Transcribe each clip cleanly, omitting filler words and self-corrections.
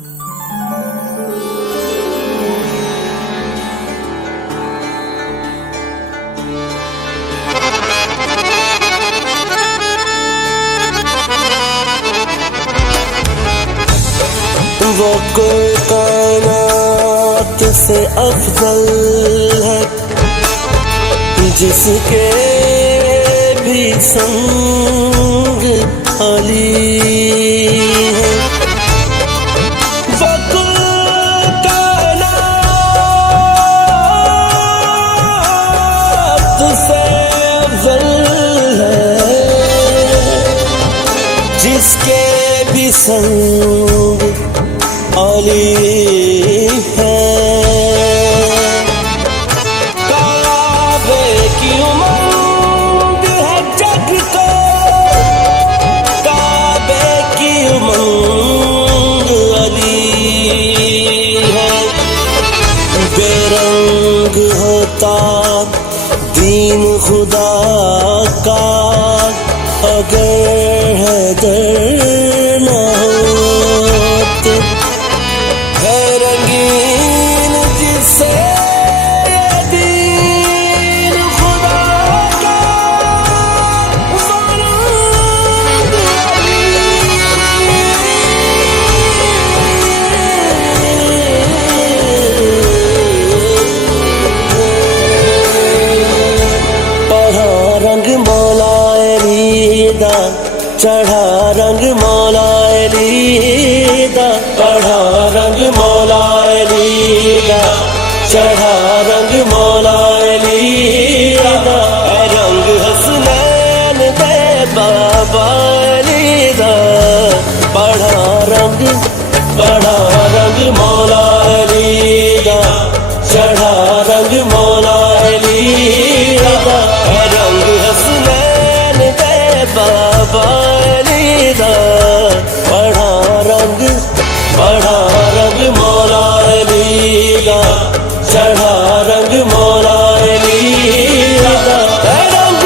वो कोई कायनात से अफजल है, जिसके भी संग खाली है। वो कोई कायनात से अफजल है, जिसके भी संग खाली है। काबे की उमंग है जग को, काबे की उमंग अली है। बेरंग होता दीन खुदा का, अगर हैदर न होते। है रंगीन जिससे दीन खुदा का, वो रंग अली। पढ़ा रंग मौला अली दा, चढ़ा रंग मौला अली दा। पढ़ा रंग मौला अली दा, चढ़ा रंग मौला अली दा। रंग हसनैन दे बाबा अली दा। पढ़ा रंग मौला अली दा, चढ़ा रंग मौला अली दा। रंग हसनैन दे बाबा अली दा। पढ़ा रंग मौला अली दा, चढ़ा रंग मौला अली दा। रंग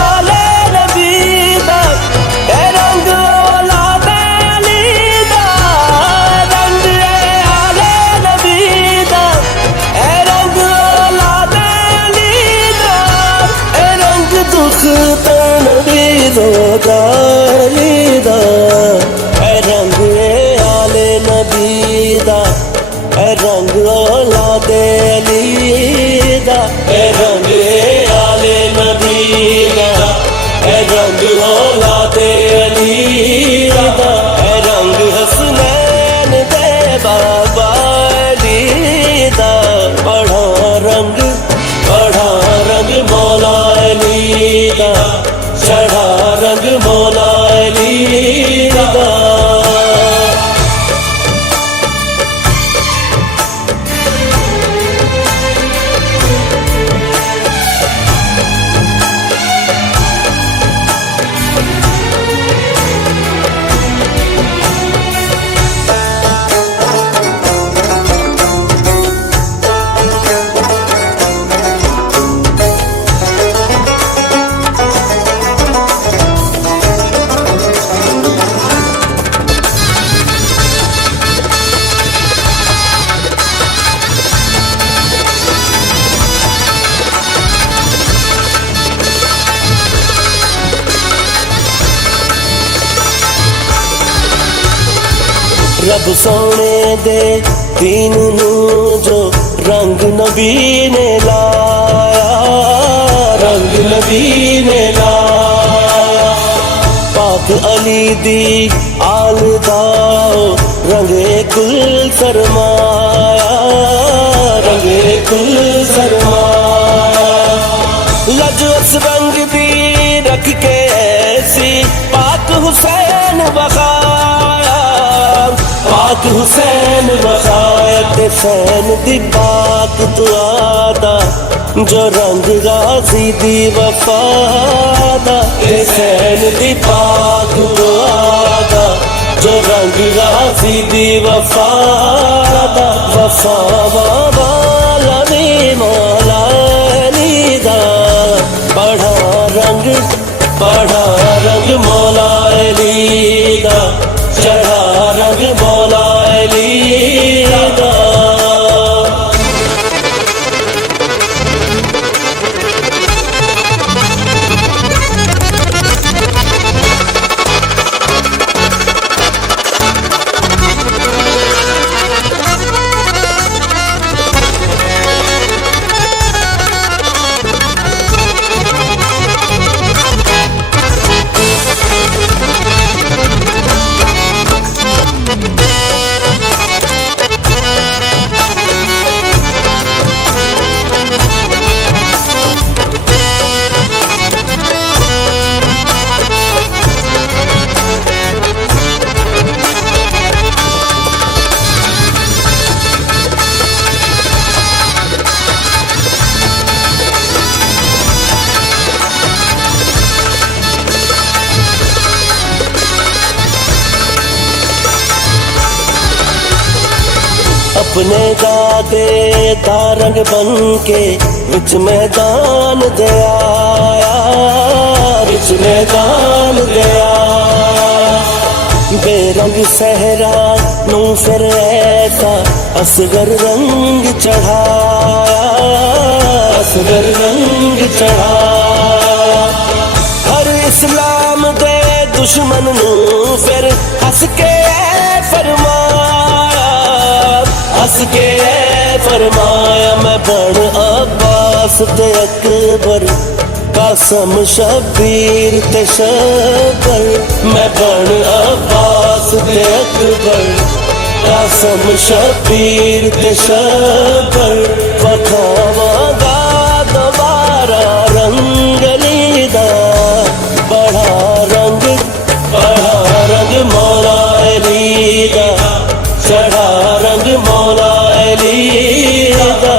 आले नबी दा, रंग औलाद अली दा। रंग आले नबी दा, रंग औलाद अली दा। रंग दुख तन दी रोदा अली दा। रंग आले नबी दा, रंग औलाद अली दा। रंग आले नबी दा, रंग औलाद अली दा। रंग हसनैन दे बाबा अली दा। पढ़ा रंग मौला अली दा, चढ़ा रंग मौला अली दा। रब सोने दे दीन नू जो रंग नबी ने लाया, रंग नबी ने लाया। पाक अली दी आल दाओ रंगे कुल सरमाया, रंगे कुल सरमाया। लजवस रंग दी रख के ऐसी पाक हुसैन बखाया, पाक हुसैन बखाया। सैन दी पाक दुआदा जो रंग गाजी दी वफादा। सैन दी पाक दुआदा जो रंग गाजी दी वफादा। वफा वाला नी मौला अली दा। पढ़ा रंग मौला अली दा, चढ़ा रंग मौला अली ने दादे दा रंग बन के विच मैदान दे आया, विच मैदान दे आया। बेरंग सहरा नू फिर ऐसा असगर रंग चढ़ाया, असगर रंग चढ़ाया। हर इस्लाम दे दुश्मन नू फिर हंस के फरमाया, हंस के फरमाया। मैं बन अब्बास ते अकबर, कासम शबीर ते शबर। मैं बन अब्बास ते अकबर, कासम शबीर ते शबर। वखावांगा दोबारा रंग लीदा, बड़ा रंग मौला अली दा, चढ़ा रंग मौला अली दा।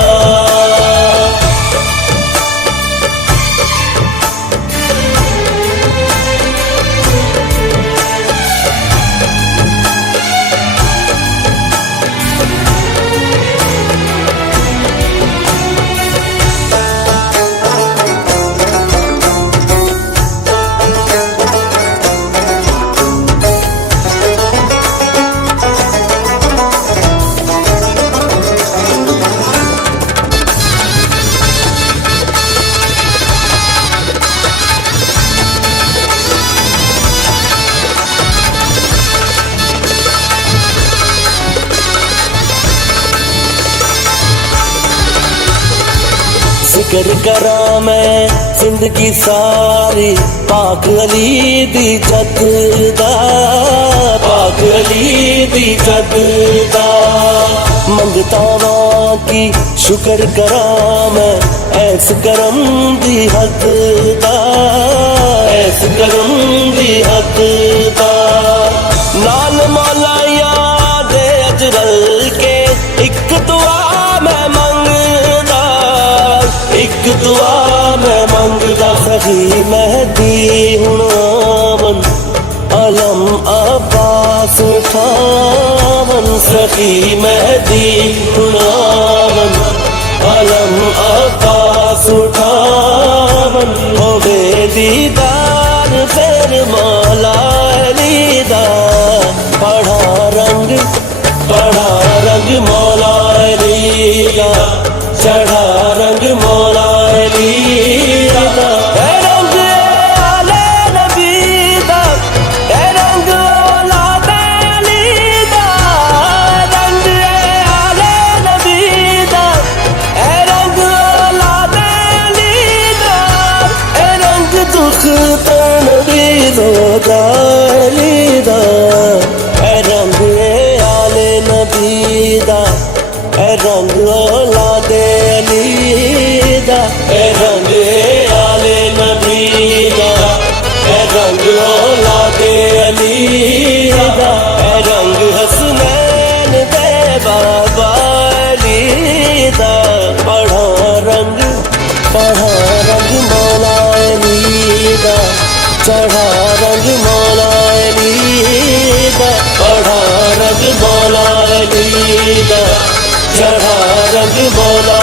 जिक्र करा मैं जिंदगी सारी पाक अली दी जद दा, पाक अली दी जद दा। मंगता वां की शुक्र करा मैं ऐस करम दी हद दा, ऐस करम दी हद दा। नाल मौला याद अजरल के एक दुआ मैं मंगदा, एक दुआ मैं मंगदा। सही महदी हुण आवन, अलम अब्बास उठावन। सही महदी हुण आवन, अलम अब्बास उठावन। होवे दीदार फिर मौला अली दा, पढ़ा रंग मौला अली दा, चढ़ा रंग मौला अली दा। रंग आले नबी दा, रंग औलाद अली दा। रंग आले नबी दा, रंग औलाद अली दा। रंग दुख तनवीर अली दा, रंग आले नबी दा, रंग औलाद अली दा। रंग आले नबी दा, रंग औलाद अली दा। रंग हसनैन दे बाबा अली दा, पढ़ा रंग मौला अली दा, चढ़ा रंग मौला अली दा। पढ़ा रंग मौला अली दा, चढ़ा रंग मौला